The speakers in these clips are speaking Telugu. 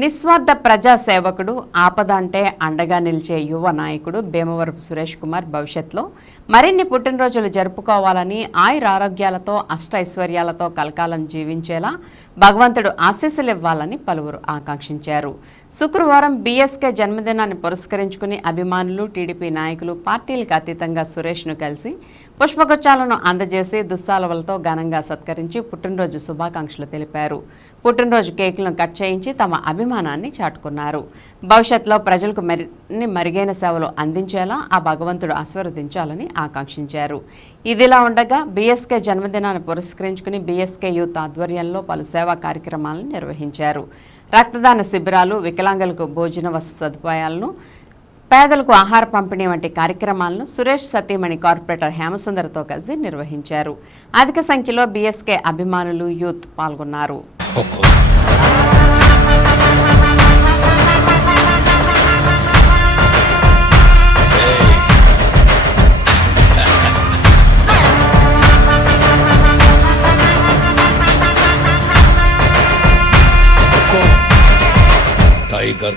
నిస్వార్థ ప్రజాసేవకుడు, ఆపద అంటే అండగా నిలిచే యువ నాయకుడు భీమవరపు సురేష్ కుమార్ భవిష్యత్తులో మరిన్ని పుట్టినరోజులు జరుపుకోవాలని, ఆయురారోగ్యాలతో అష్టైశ్వర్యాలతో కలకాలం జీవించేలా భగవంతుడు ఆశీస్సులు ఇవ్వాలని పలువురు ఆకాంక్షించారు. శుక్రవారం బీఎస్కే జన్మదినాన్ని పురస్కరించుకుని అభిమానులు, టీడీపీ నాయకులు పార్టీలకు అతీతంగా సురేష్ను కలిసి పుష్పగుచ్చాలను అందజేసి దుస్సాలవలతో ఘనంగా సత్కరించి పుట్టినరోజు శుభాకాంక్షలు తెలిపారు. పుట్టినరోజు కేకులను కట్ చేయించి తమ అభిమానాన్ని చాటుకున్నారు. భవిష్యత్తులో ప్రజలకు మెరుగైన సేవలు అందించేలా ఆ భగవంతుడు ఆశీర్వదించాలని ఆకాంక్షించారు. ఇదిలా ఉండగా బీఎస్కే జన్మదినాన్ని పురస్కరించుకుని బీఎస్కే యూత్ ఆధ్వర్యంలో పలు సేవా కార్యక్రమాలను నిర్వహించారు. రక్తదాన శిబిరాలు, వికలాంగులకు భోజన వసతి సదుపాయాలను, పేదలకు ఆహార పంపిణీ వంటి కార్యక్రమాలను సురేష్ సతీమణి కార్పొరేటర్ హేమసుందర్తో కలిసి నిర్వహించారు. అధిక సంఖ్యలో బీఎస్కే అభిమానులు, యూత్ పాల్గొన్నారు. టైగర్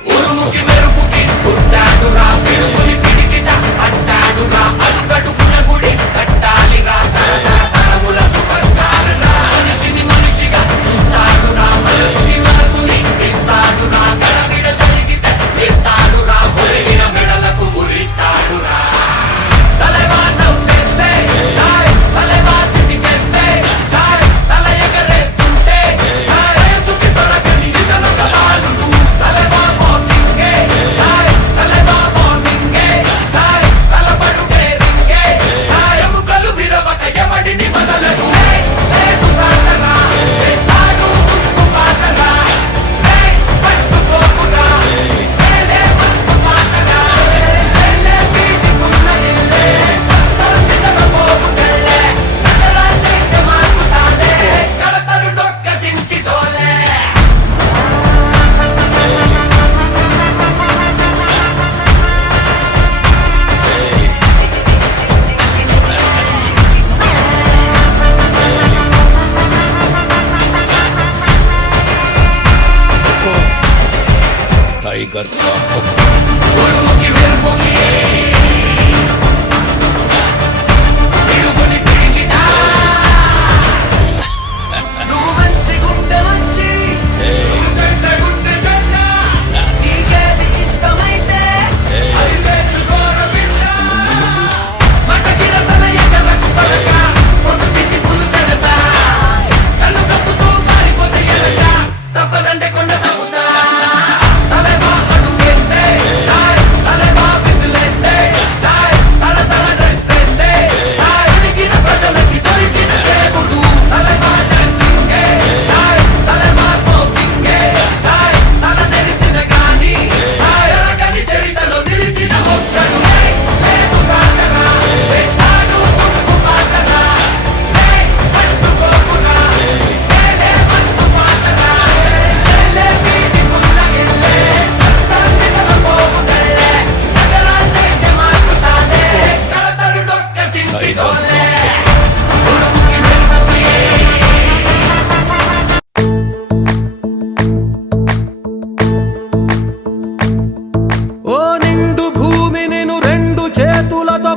టైగర్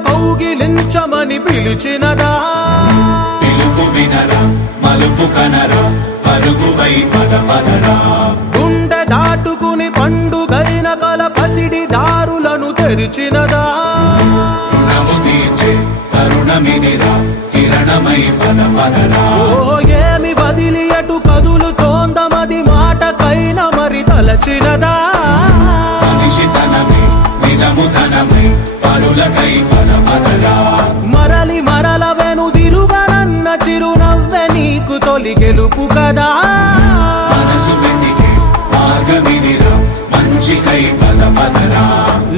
కౌగిలించమని పిలిచినదా, పిలుపు వినరా, మలుపు కనరా, పరుగువై పద పదరా, గుండె దాటుకుని పండుగైన కల పసిడి దారులను తెరిచినదా, రుణము తీర్చే తరుణమినిరా, కిరణమై పద పదరా. ఓ ఏమి వదిలి అటు కదులుతోందమది మాటకైన మరి తలచినదా, మనిషి తనమే నిజము ధనమై పరులకై పద పదరా. మరలి మరల వెనుదిరుగనన్న చిరునవ్వె నీకు తొలి గెలుపు కదా, మనసు వెతికే మార్గమిదిరా, మంచికై పద పదరా.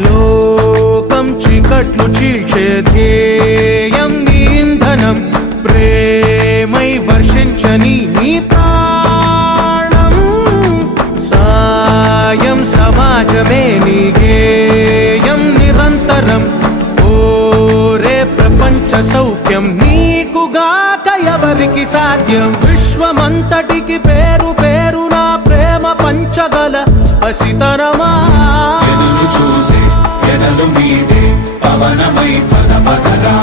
లోకం చీకట్లు చీల్చే ధ్యేయం నీ ఇంధనం, ప్రేమై వర్షించని నీ ప్రాణం, సాయం సమాజమే నీ గేయం నిరంతరం, ఓరే ప్రపంచ సౌఖ్యం నీకుగాక ఎవరికి సాధ్యం. విశ్వమంతటికి పేరు పేరు నా ప్రేమ పంచగల పసితనమా ఎదురు చూసే ఎదలు మీటే పవనమై పద పదరా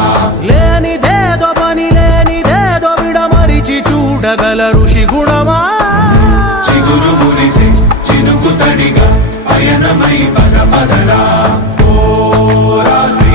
లేనిదేదో పని లేనిదేదో విడమరిచి చూడగల ఋషి గుణమా చిగురు మురిసే చినుకు తడిగా పయనమై పద పదరా ఓ రాసి